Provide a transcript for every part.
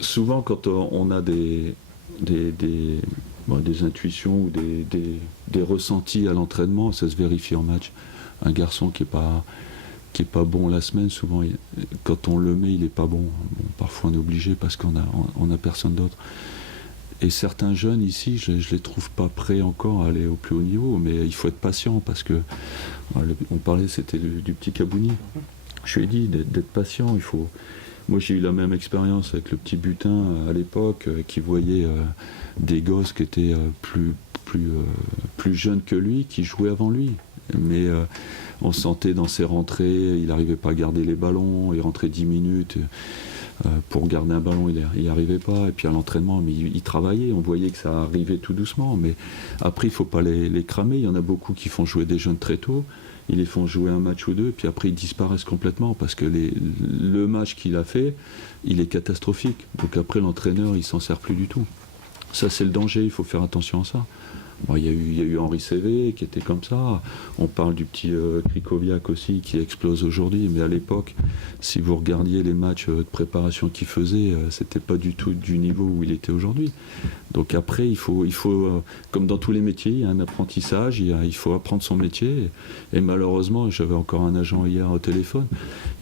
souvent quand on a des, des, des intuitions ou des ressentis à l'entraînement, ça se vérifie en match. Un garçon qui est pas bon la semaine, souvent quand on le met, il est pas bon. Bon, parfois on est obligé parce on a personne d'autre. Et certains jeunes ici, je les trouve pas prêts encore à aller au plus haut niveau, mais il faut être patient parce que on parlait, c'était du petit Kabouni. Je lui ai dit d'être patient. Moi, j'ai eu la même expérience avec le petit Butin à l'époque, qui voyait des gosses qui étaient plus jeunes que lui, qui jouaient avant lui. Mais on sentait dans ses rentrées, il n'arrivait pas à garder les ballons, il rentrait 10 minutes. Pour garder un ballon, il n'y arrivait pas. Et puis à l'entraînement, mais il travaillait. On voyait que ça arrivait tout doucement. Mais après, il ne faut pas les cramer. Il y en a beaucoup qui font jouer des jeunes très tôt. Ils les font jouer un match ou deux. Puis après, ils disparaissent complètement. Parce que le match qu'il a fait, il est catastrophique. Donc après, l'entraîneur, il ne s'en sert plus du tout. Ça, c'est le danger. Il faut faire attention à ça. Bon, il y a eu Henri Cévé qui était comme ça. On parle du petit Krikoviak aussi qui explose aujourd'hui. Mais à l'époque, si vous regardiez les matchs de préparation qu'il faisait, c'était pas du tout du niveau où il était aujourd'hui. Donc après, il faut comme dans tous les métiers, il y a un apprentissage, il faut apprendre son métier. Et malheureusement, j'avais encore un agent hier au téléphone,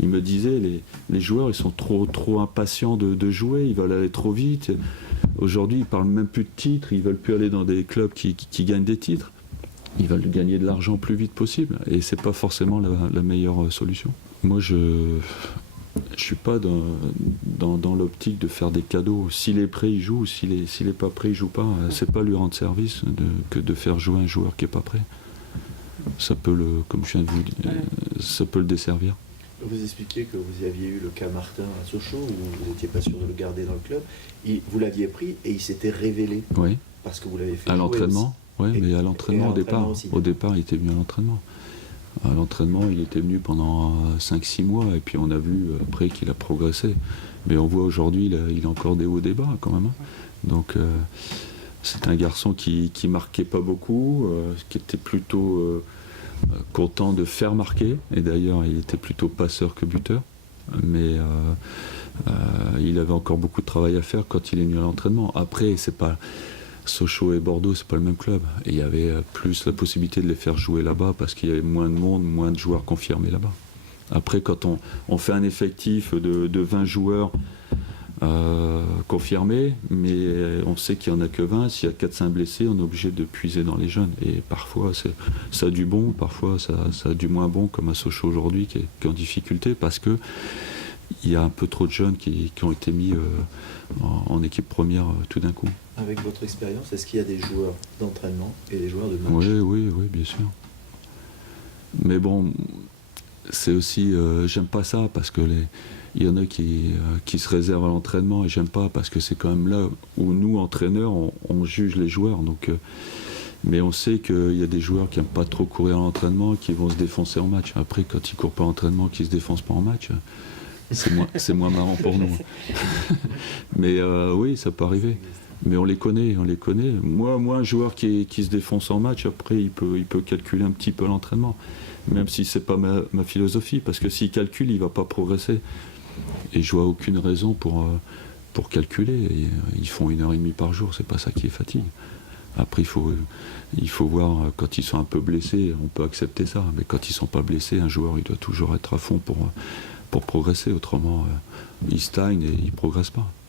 il me disait les joueurs, ils sont trop impatients de jouer, ils veulent aller trop vite. Aujourd'hui, ils parlent même plus de titres, ils veulent plus aller dans des clubs qui gagnent des titres. Ils veulent gagner de l'argent le plus vite possible. Et c'est pas forcément la meilleure solution. Moi, je suis pas dans l'optique de faire des cadeaux. S'il est prêt, il joue. S'il est pas prêt, il joue pas. C'est pas lui rendre service que de faire jouer un joueur qui est pas prêt. Ça peut comme je viens de vous dire, ça peut le desservir. Vous expliquiez que vous aviez eu le cas Martin à Sochaux, où vous n'étiez pas sûr de le garder dans le club. Vous l'aviez pris et il s'était révélé. Oui. Parce que vous l'avez fait à jouer l'entraînement. Oui, mais à l'entraînement au départ. Aussi. Au départ, il était venu à l'entraînement. À l'entraînement, il était venu pendant 5-6 mois, et puis on a vu après qu'il a progressé. Mais on voit aujourd'hui, il a encore des hauts, des bas quand même. Donc c'est un garçon qui marquait pas beaucoup, qui était plutôt content de faire marquer. Et d'ailleurs, il était plutôt passeur que buteur. Mais il avait encore beaucoup de travail à faire quand il est venu à l'entraînement. Après, c'est pas... Sochaux et Bordeaux, c'est pas le même club. Et il y avait plus la possibilité de les faire jouer là-bas parce qu'il y avait moins de monde, moins de joueurs confirmés là-bas. Après, quand on fait un effectif de 20 joueurs confirmés, mais on sait qu'il n'y en a que 20, s'il y a 4-5 blessés, on est obligé de puiser dans les jeunes. Et parfois, ça a du bon, parfois ça a du moins bon, comme à Sochaux aujourd'hui, qui est en difficulté parce que il y a un peu trop de jeunes qui ont été mis en équipe première tout d'un coup. Avec votre expérience, est-ce qu'il y a des joueurs d'entraînement et des joueurs de match? Oui, bien sûr. Mais bon, c'est aussi... j'aime pas ça parce que il y en a qui se réservent à l'entraînement et j'aime pas parce que c'est quand même là où nous, entraîneurs, on juge les joueurs. Donc, mais on sait qu'il y a des joueurs qui n'aiment pas trop courir à l'entraînement, qui vont se défoncer en match. Après, quand ils courent pas à l'entraînement, qu'ils se défoncent pas en match... C'est moins marrant pour nous. Mais oui, ça peut arriver. Mais on les connaît. Moi, un joueur qui se défonce en match, après, il peut calculer un petit peu l'entraînement. Même si c'est pas ma philosophie, parce que s'il calcule, il va pas progresser. Et je vois aucune raison pour calculer. Et, ils font 1h30 par jour, c'est pas ça qui les fatigue. Après, il faut voir, quand ils sont un peu blessés, on peut accepter ça. Mais quand ils sont pas blessés, un joueur, il doit toujours être à fond pour progresser. Autrement, il stagne et il progresse pas.